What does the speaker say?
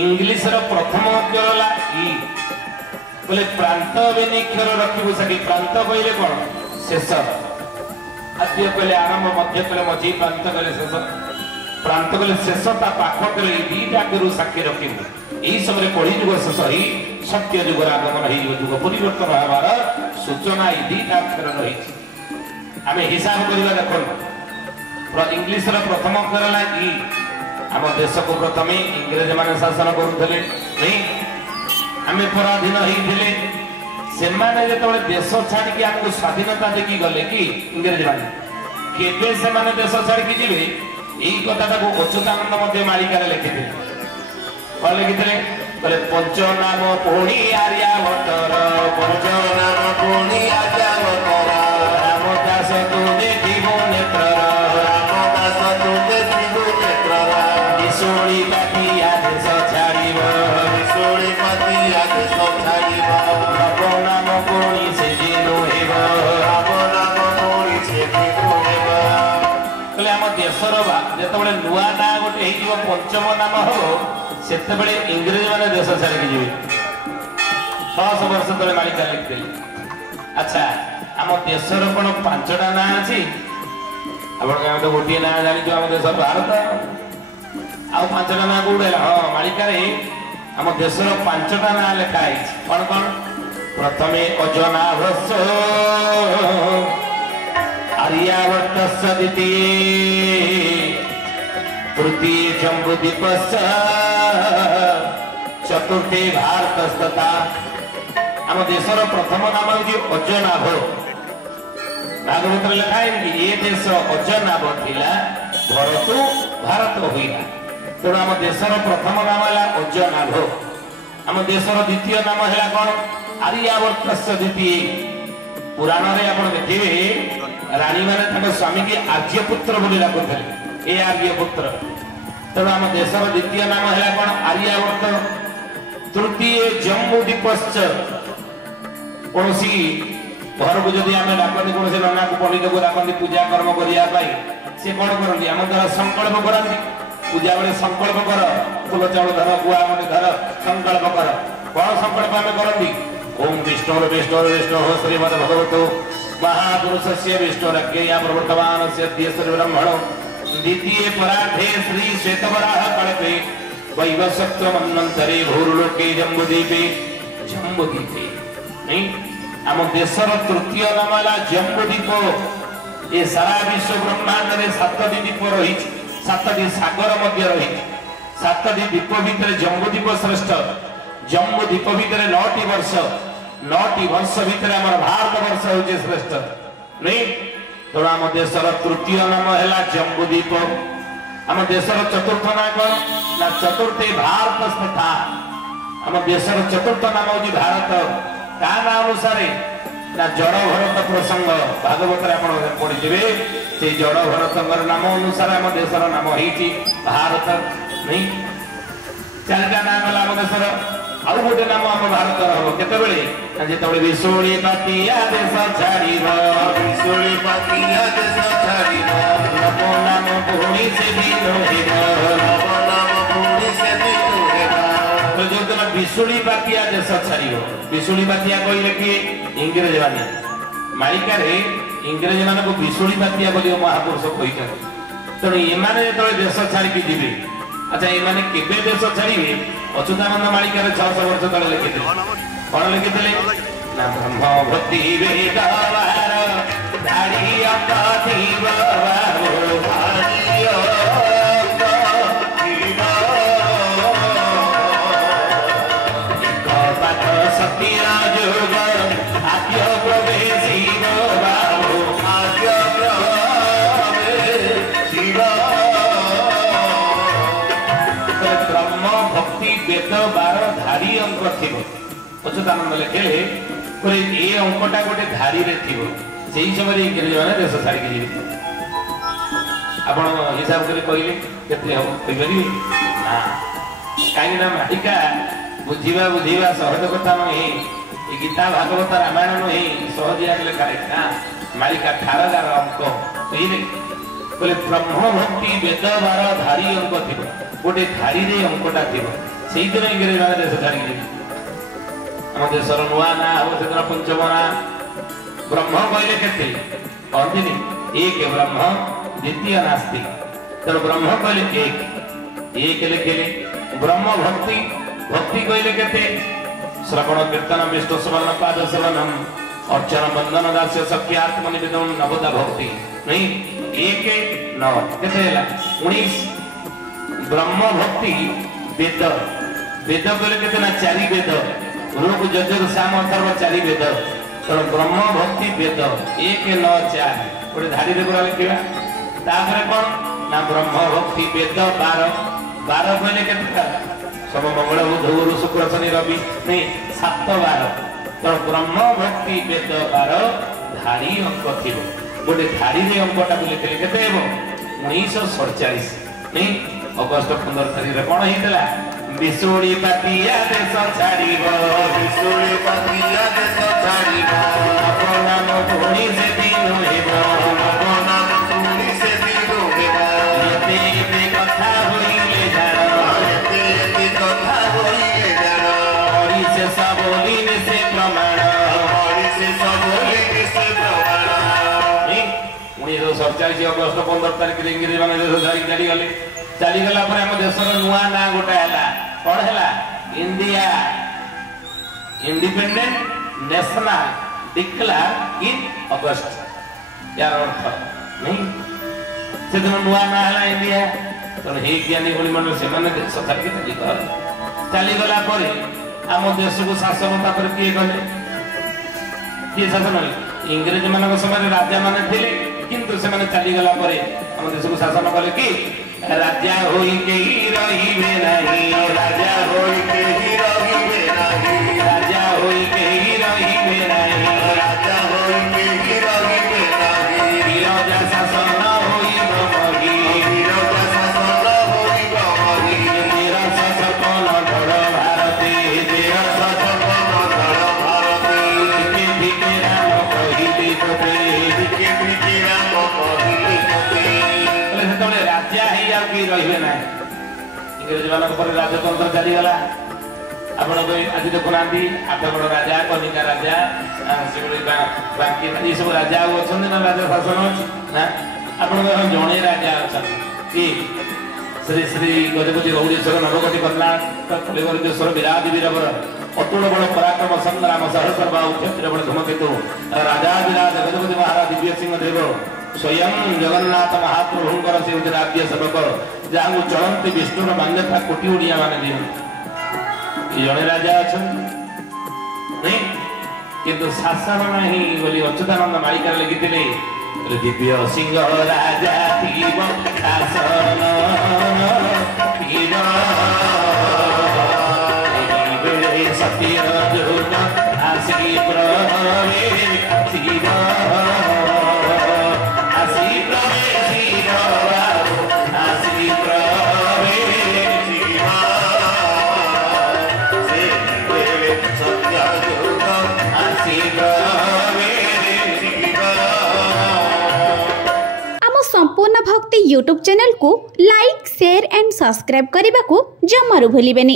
English प्रथम अक्षर होला ई बोले प्रांत बेनिक्षर रखिबु सकी प्रांत कहले कोन शेष आद्य कहले आरंभ मध्य कहले मझी प्रांत कहले शेष प्रांत कहले शेष ता पाख कहले दीटा गुरु साक्षी रखिबु एही समय कଳି जुग शेष ही सत्य जुग आगमन ही जुग परिवर्तन हबार सूचना ई दीटा अक्षर रही आमे हिसाब करबा देखो इंग्लिश प्रथम अक्षर होला ई आम देश को प्रथमे इंग्रेज माने शासन करुले नहीं आम पराधीन होते से देश छाड़ी आमको स्वाधीनता देखी गले कि इंग्रेज माने केबे से माने देश छाड़ी जीवे यही कथा अच्युतानंद मालिकार लिखिथे कौन लिखिथे बोले पंचनाम पुणी आर्याभट्टर पंचनाम पुणी आर्याभट्टर रामदास तू देखिबो नेत्र रामदास तू देखिबो नेत्र विशोणी पातिया देश छाड़िब विशोणी पातिया देश छाड़िब राम पुणी से दिन हेब राम पुणी से दिन हेब कहले आम देशर जेतबेले नुआ ना गोटे हो पंचम नाम हो सेतबेले इंग्रेज माने देश छाड़िक जीवे 100 वर्ष तले मालिका लिखिले अच्छा आम देशर कोन पांचटा ना अछि आपण गाम तो गोटे ना जानि जो आम देश भारत आ पांचटा ना कोडे हां मालिका रे आम देशर पांचटा ना लिखा है कोन कोन प्रथमे अजना ह्रस्व आर्यावर्तस्य द्वितीये तृतीये जम्बूद्वीपस्य चतुर्थे भारतस्तथा आम देशर प्रथम नाम हूँ अजनाभ भागवत लिखा है कि ये देश अजनाभ थिला भरतु भारत होइला तेणु आम देशर प्रथम नाम है अजनाभ आम देशर द्वितीय नाम है कौन आर्यावर्तस्य द्वितीय पुराण रे आपण देखिबे रानी माने स्वामी की आर्यपुत्र बोली डाकुଥିଲେ ए आर्यपुत्र तेणु आम देशर द्वितीय नाम है कौन आर्यावर्त तृतीय जम्बूद्वीपश्च कौन घर को जब आम डाकती कौन नना को पंडित को डाकती पूजा कर्म करने सी कौन करती आम द्वारा संकल्प कराती पूजा बेले संकल्प कर फूल चाउल धर गुआ मटे धर संकल्प कर कौन संकल्प आम करती ओम विष्णु विष्णु विष्णु श्रीमद भगवत महापुरुष से विष्णुरज्ञया प्रवर्तमान से ब्रह्मण द्वितीय परार्थे श्री श्वेतवराह कल्पे वैवस्वत मन्वंतरे भूर्लोके जम्बूद्वीपे जम्बूद्वीपे नहीं आम देशर तृतीय नाम है जम्बूद्वीप ये सारा विश्व ब्रह्मांड में 7टी द्वीप रही 7टी सागर मध्य रही 7टी द्वीप भितर जम्बूद्वीप श्रेष्ठ जम्बूद्वीप भितर 9टी वर्ष भितर आम भारत वर्ष हूँ श्रेष्ठ नहीं तेणु आम देशर तृतीय नाम है जम्बूद्वीप आम देशर चतुर्थ नाम कौन ना चतुर्थे भारत तथा आम देशर चतुर्थ नाम हूँ भारत का ना अनुसार ना जड़ भरत प्रसंग भागवत पढ़ी से जड़ भरत नाम अनुसार आम देशर नाम है भारत नहीं 4टा नाम है आम देशर आउ गोटे नाम आम भारत हम केतबेले जेतबेले विशोणी पातिया देश छाड़िब विशोणी पातिया देश छाड़िब नमो नाम पुणी से दिन हेब नमो नाम पुणी से दिन हेब तो जो तुम विशोणी पातिया देश छाड़िब विशोणी पातिया कहले कि इंग्रेज माने मालिका रे इंग्रेज माने को विशोणी पातिया बोली महापुरुष कहिथार तेणु एमाने जेतबेले देश छाड़िक जीवे अच्छा एमाने केबे देश छाड़िबे अच्युतानंद मालिकार 600 वर्ष तले लिखिଥିଲେ कौन लिखिଥିଲେ ना ब्रह्म भक्ति वेदावार धारी अपाधि बाबो धारी बात सत्य जोग आद्य प्रवेशी बाबो आद्य प्रवेशी ब्रह्म भक्ति वेद 12 धारी अंक थी अच्युतानंद लिखे ये अंकटा गोटे धारी रे थी से समय इंग्रेज मैंने देश छाड़ी जीवे आप हिसाब कर कहले कहींपारे ना कहीं मालिका बुझा बुझा सहज कथा नुहे गीता भागवत रामायण नुहे सहजिया लेखा ना मालिका 18 अंक कही बोले ब्रह्म भक्ति वेद 12 धारी अंक थी गोटे धारी रे अंकटा थी ସେଇଥିପାଇଁ ଇଂରେଜ ମାନେ ଦେଶ ଛାଡ଼ିକି ଆମ ଦେଶର ନୂଆ ନାଁ ହବ ସେଦିନ ପଞ୍ଚମ ନାଁ। ବ୍ରହ୍ମ କହିଲେ କେତେ କହନ୍ତିନି ଏକ ବ୍ରହ୍ମ ଦ୍ୱିତୀୟ ନାସ୍ତି। ତେଣୁ ବ୍ରହ୍ମ କହିଲେ ଏକ ଲେଖିଲେ ବ୍ରହ୍ମ ଭକ୍ତି ଭକ୍ତି କହିଲେ କେତେ ଶ୍ରବଣ କୀର୍ତ୍ତନ ବିଷ୍ଣୁ ସୁବର୍ଣ୍ଣ ପାଦ ସେବନମ୍ अर्चन बंधन दास्य सख्य आत्मनिवेदन नवदा भक्ति नहीं एक नौ केते हैला 19 ब्रह्म भक्ति वेद वेद कहले केते ना चारि वेद ऋग यजुर साम अथर्व चारि वेद तो ब्रह्म भक्ति वेद 1 9 4 गोटे धाड़ी रे पूरा लिखिबा तापर कोन ना ब्रह्म भक्ति वेद 12 12 कहले केते सब मंगल बुध गुरु शुक्र शनि रवि नहीं 7 12 तो ब्रह्म भक्ति वेद 12 धाड़ी अंक थी गोटे धाड़ी रे अंकटा लिखले केते हेबो 1947 नहीं अगस्त 15 तारिख रे कोन हेतला विसुड़ी पतिया देश छाड़ीबो विसुड़ी पतिया देश छाड़ीबो अपना नोनी से दिन हेबो अपना नोनी से दिन हेबो ये कथा होइले जानो ये कथा होइले जानो और से सबोली से प्रमाण और से सबोली से प्रमाण नहीं 1947 अगस्त 15 तारिख रे इंग्रेज माने देश छाड़ी गले चली गला पर हम देशर नुआ ना गोटा हैला कोन हैला India independent national declare in August यार अर्थ नहीं से दिन नुआ ना हैला इंडिया तो हे ज्ञानी बोली मन से माने देश छाड़ी चली गला पर हम देश को शासन तापर किए गले किए शासन इंग्रेज मानक समय राजा माने थिले किंतु से माने चली गला पर हम देश को शासन कले कि राजा होई के ही रहिबे नहीं राजा होई के ही रहिबे नहीं राजा होई के ही रहिबे नहीं राजा होई के ही रहिबे नहीं राजा शासन होई बमगी राजा शासन होई बमगी तेरा शासन बड़ भारती तेरा शासन बड़ भारती के राम कहिली तोते के राम कहिली तोते तले राजा कि रहिबे ना इंग्रेज मानक पर राजतंत्र चली गला आपण को आज देखुना आठगड़ राजा कनिका राजा सेबड़ी बाकी ये सब राजा अछन ना राजा शासन ना आपण को जणे राजा अछन कि श्री श्री गजपति गौरीश्वर नवगति कर्नाटक कलिवर्गेश्वर विराट वीरवर अतुल बड़ पराक्रम संग्राम सहस्र बाहु क्षत्रिय बड़ धूमकेतु राजा विराट गजपति महाराज दिव्य सिंह देव स्वयं जगन्नाथ महाप्रभुंकर से राज्य सेवक जहाँ चलती विष्णुर मान्यता कोटि ओडिया मान जड़े राजा अच्छा नहीं किंतु शासन नहीं बोली अच्युतानंद मालिकार लिखी दिव्य सिंह राजा शासन सत्य आसी संपूर्ण भक्ति यूट्यूब चैनल को लाइक शेयर एंड सब्सक्राइब करने को जमारू भूलिबेनी।